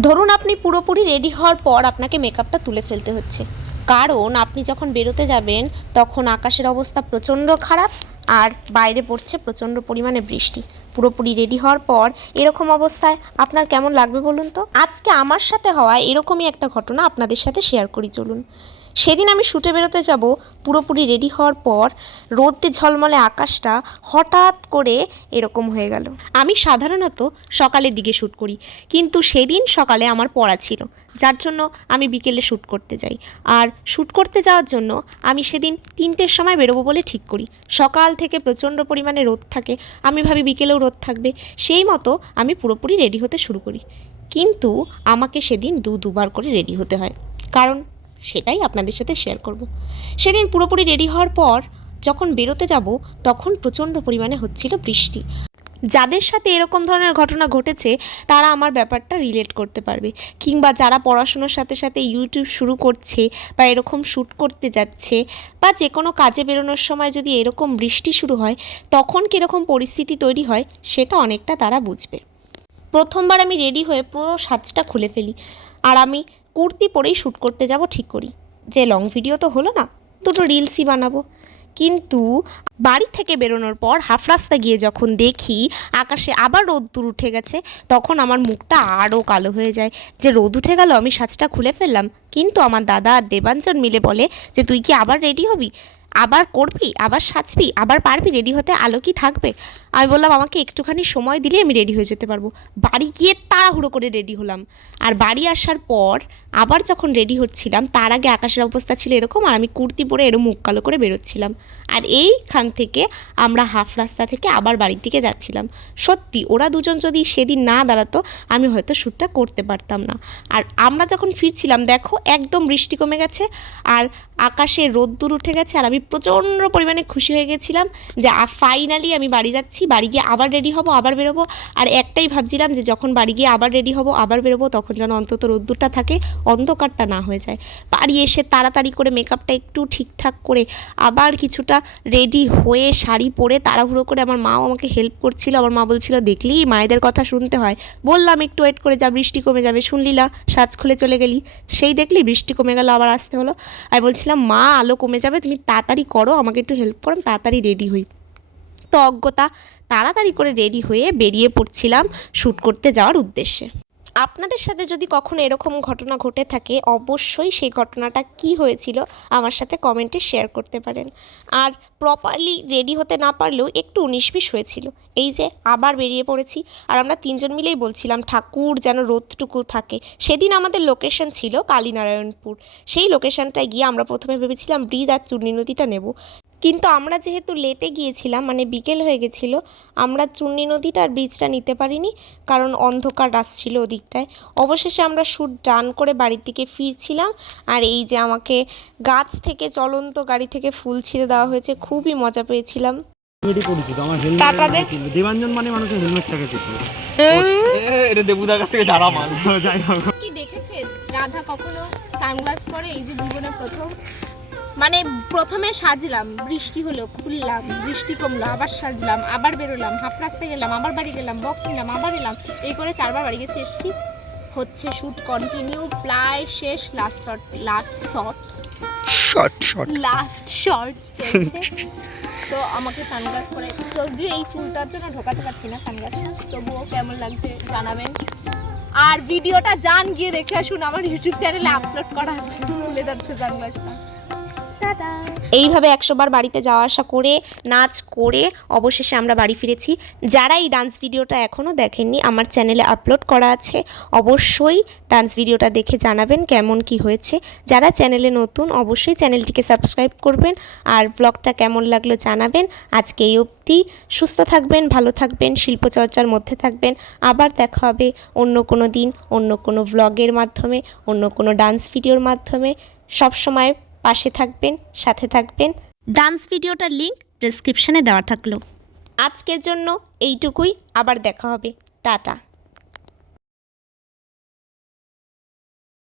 ধরুন আপনি পুরোপুরি রেডি হওয়ার পর আপনাকে মেকআপটা তুলে ফেলতে হচ্ছে। কারণ আপনি যখন বেরোতে যাবেন, তখন আকাশের অবস্থা প্রচণ্ড খারাপ আর বাইরে পড়ছে প্রচণ্ড পরিমাণে বৃষ্টি। পুরোপুরি রেডি হওয়ার পর এরকম অবস্থায় আপনার কেমন লাগবে বলুন তো? আজকে আমার সাথে হওয়া এরকমই একটা ঘটনা আপনাদের সাথে শেয়ার করি, চলুন। সেদিন আমি শুটে বেরোতে যাব, পুরোপুরি রেডি হওয়ার পর রোদে ঝলমলে আকাশটা হঠাৎ করে এরকম হয়ে গেল। আমি সাধারণত সকালের দিকে শ্যুট করি, কিন্তু সেদিন সকালে আমার পড়া ছিল, যার জন্য আমি বিকেলে শ্যুট করতে যাই। আর শ্যুট করতে যাওয়ার জন্য আমি সেদিন তিনটের সময় বেরোবো বলে ঠিক করি। সকাল থেকে প্রচণ্ড পরিমাণে রোদ থাকে, আমি ভাবি বিকেলেও রোদ থাকবে, সেই মতো আমি পুরোপুরি রেডি হতে শুরু করি। কিন্তু আমাকে সেদিন দু দুবার করে রেডি হতে হয়, কারণ সেটাই আপনাদের সাথে শেয়ার করব। সেদিন পুরোপুরি রেডি হওয়ার পর যখন বেরোতে যাব, তখন প্রচণ্ড পরিমাণে হচ্ছিল বৃষ্টি। যাদের সাথে এরকম ধরনের ঘটনা ঘটেছে, তারা আমার ব্যাপারটা রিলেট করতে পারবে। কিংবা যারা পড়াশুনোর সাথে সাথে ইউটিউব শুরু করছে বা এরকম শ্যুট করতে যাচ্ছে বা যে কোনো কাজে বেরোনোর সময় যদি এরকম বৃষ্টি শুরু হয়, তখন কীরকম পরিস্থিতি তৈরি হয়, সেটা অনেকটা তারা বুঝবে। প্রথমবার আমি রেডি হয়ে পুরো সাজটা খুলে ফেলি। আর আমি কুর্তি পরেই শ্যুট করতে যাব, ঠিক করি। যে লং ভিডিও তো হলো না, দুটো রিলসই বানাবো। কিন্তু বাড়ি থেকে বেরোনোর পর হাফ রাস্তা গিয়ে যখন দেখি আকাশে আবার রোদ্দুর উঠে গেছে, তখন আমার মুখটা আরও কালো হয়ে যায়। যে রোদ উঠে গেল, আমি সাজটা খুলে ফেললাম। কিন্তু আমার দাদা আর দেবাঞ্জন মিলে বলে যে, তুই কি আবার রেডি হবি? আবার করবি, আবার সাজবি, আবার পারবি রেডি হতে আলো কি থাকবে? আমি বললাম, আমাকে একটুখানি সময় দিলে আমি রেডি হয়ে যেতে পারব। বাড়ি গিয়ে তাড়াহুড়ো করে রেডি হলাম। আর বাড়ি আসার পর আবার যখন রেডি হচ্ছিলাম, তার আগে আকাশের অবস্থা ছিল এরকম আর আমি কুর্তি পরে এরম মুখ কালো করে বেরোচ্ছিলাম। আর এইখান থেকে আমরা হাফ রাস্তা থেকে আবার বাড়ির দিকে যাচ্ছিলাম। সত্যি, ওরা দুজন যদি সেদিন না দাঁড়াতো, আমি হয়তো শ্যুটটা করতে পারতাম না। আর আমরা যখন ফিরছিলাম, দেখো, একদম বৃষ্টি কমে গেছে আর আকাশে রোদ্দুর উঠে গেছে আর আমি প্রচণ্ড পরিমাণে খুশি হয়ে গেছিলাম যে ফাইনালি আমি বাড়ি যাচ্ছি, বাড়ি গিয়ে আবার রেডি হব, আবার বেরোবো। আর একটাই ভাবছিলাম যে, যখন বাড়ি গিয়ে আবার রেডি হব, আবার বেরোবো, তখন যেন অন্তত রোদ্দুরটা থাকে, অন্ধকারটা না হয়ে যায়। বাড়ি এসে তাড়াতাড়ি করে মেকআপটা একটু ঠিকঠাক করে আবার কিছুটা রেডি হয়ে শাড়ি পরে তাড়াহুড়ো করে আমার মাও আমাকে হেল্প করছিল। আমার মা বলছিল, দেখলি, মায়েদের কথা শুনতে হয়। বললাম, একটু ওয়েট করে যা, বৃষ্টি কমে যাবে, শুনলি না, সাজ খুলে চলে গেলি। সেই দেখলি, বৃষ্টি কমে গেল, আবার আসতে হলো। আমি বলছিলাম, মা, আলো কমে যাবে, তুমি তাড়াতাড়ি করো, আমাকে একটু হেল্প করো তাড়াতাড়ি রেডি হই। তো অজ্ঞতা, তাড়াতাড়ি করে রেডি হয়ে বেরিয়ে পড়ছিলাম শ্যুট করতে যাওয়ার উদ্দেশ্যে। আপনাদের সাথে যদি কখনো এরকম ঘটনা ঘটে থাকে, অবশ্যই সেই ঘটনাটা কি হয়েছিল আমার সাথে কমেন্টে শেয়ার করতে পারেন। আর প্রপারলি রেডি হতে না পারলেও একটু উনিশ বিশ হয়েছিল। এই যে আবার বেরিয়ে পড়েছি, আর আমরা তিনজন মিলেই বলছিলাম, ঠাকুর যেন রোদটুকু থাকে। সেদিন আমাদের লোকেশন ছিল কালীনারায়ণপুর। সেই লোকেশনটায় গিয়ে আমরা প্রথমে ভেবেছিলাম, ব্রিজ আর চূর্ণী নদীটা নেব। কিন্তু আমরা যেহেতু লেটে গিয়েছিলাম মানে বিকেল হয়ে গেছিল আমরা চূর্ণী নদীটা আর ব্রিজটা নিতে পারিনি কারণ অন্ধকার আসছিল ওদিকটায়। অবশেষে আমরা শ্যুট ডান করে বাড়ির দিকে ফিরছিলাম আর এই যে আমাকে গাছ থেকে চলন্ত গাড়ি থেকে ফুল ছিঁড়ে দেওয়া হয়েছে খুবই মজা পেয়েছিলাম। দেবাঞ্জন মানে মানুষের হেলমেটটাকে চিনবে এটা দেবুদার কাছ থেকে জানা মাল কি দেখেছেন? রাধা কখনো সানগ্লাস পরে এই যে জীবনে প্রথম মানে প্রথমে সাজলাম বৃষ্টি হলো খুললাম বৃষ্টি কমলো আবার সাজলাম আবার বেরোলাম হাফ রাস্তায় গেলাম আবার বাড়ি গেলাম বক্স নিলাম আবার এলাম এই করে চারবার বাড়ি গেছে এসছি হচ্ছে শুট কন্টিনিউ প্রায় শেষ last shot last shot short short last short চলছে। তো আমাকে সানগ্লাস পরে যদিও এই চুলটার জন্য ঢোকাতে পারছি না সানগ্লাস তবুও কেমন লাগছে জানাবেন। আর ভিডিওটা যান গিয়ে দেখে আসুন আমার ইউটিউব চ্যানেলে আপলোড করা আছে ভুলে যাচ্ছে সানগ্লাসটা এইভাবে একশো বার বাড়িতে যাওয়া আসা করে, নাচ করে অবশেষে আমরা বাড়ি ফিরেছি। যারা এই ডান্স ভিডিওটা এখনও দেখেননি, আমার চ্যানেলে আপলোড করা আছে। অবশ্যই ডান্স ভিডিওটা দেখে জানাবেন কেমন কি হয়েছে। যারা চ্যানেলে নতুন, অবশ্যই চ্যানেলটিকে সাবস্ক্রাইব করবেন আর ব্লগটা কেমন লাগল জানাবেন। আজকে এই অবধি সুস্থ থাকবেন, ভালো থাকবেন শিল্পচর্চার মধ্যে থাকবেন। আবার দেখা হবে অন্য কোনো দিন, অন্য কোনো ব্লগের মাধ্যমে, অন্য কোনো ডান্স ভিডিওর মাধ্যমে। সবসময় পাশে থাকবেন সাথে থাকবেন। ডান্স ভিডিওটার লিঙ্ক ডেসক্রিপশানে দেওয়া থাকল। আজকের জন্য এইটুকুই আবার দেখা হবে। টাটা।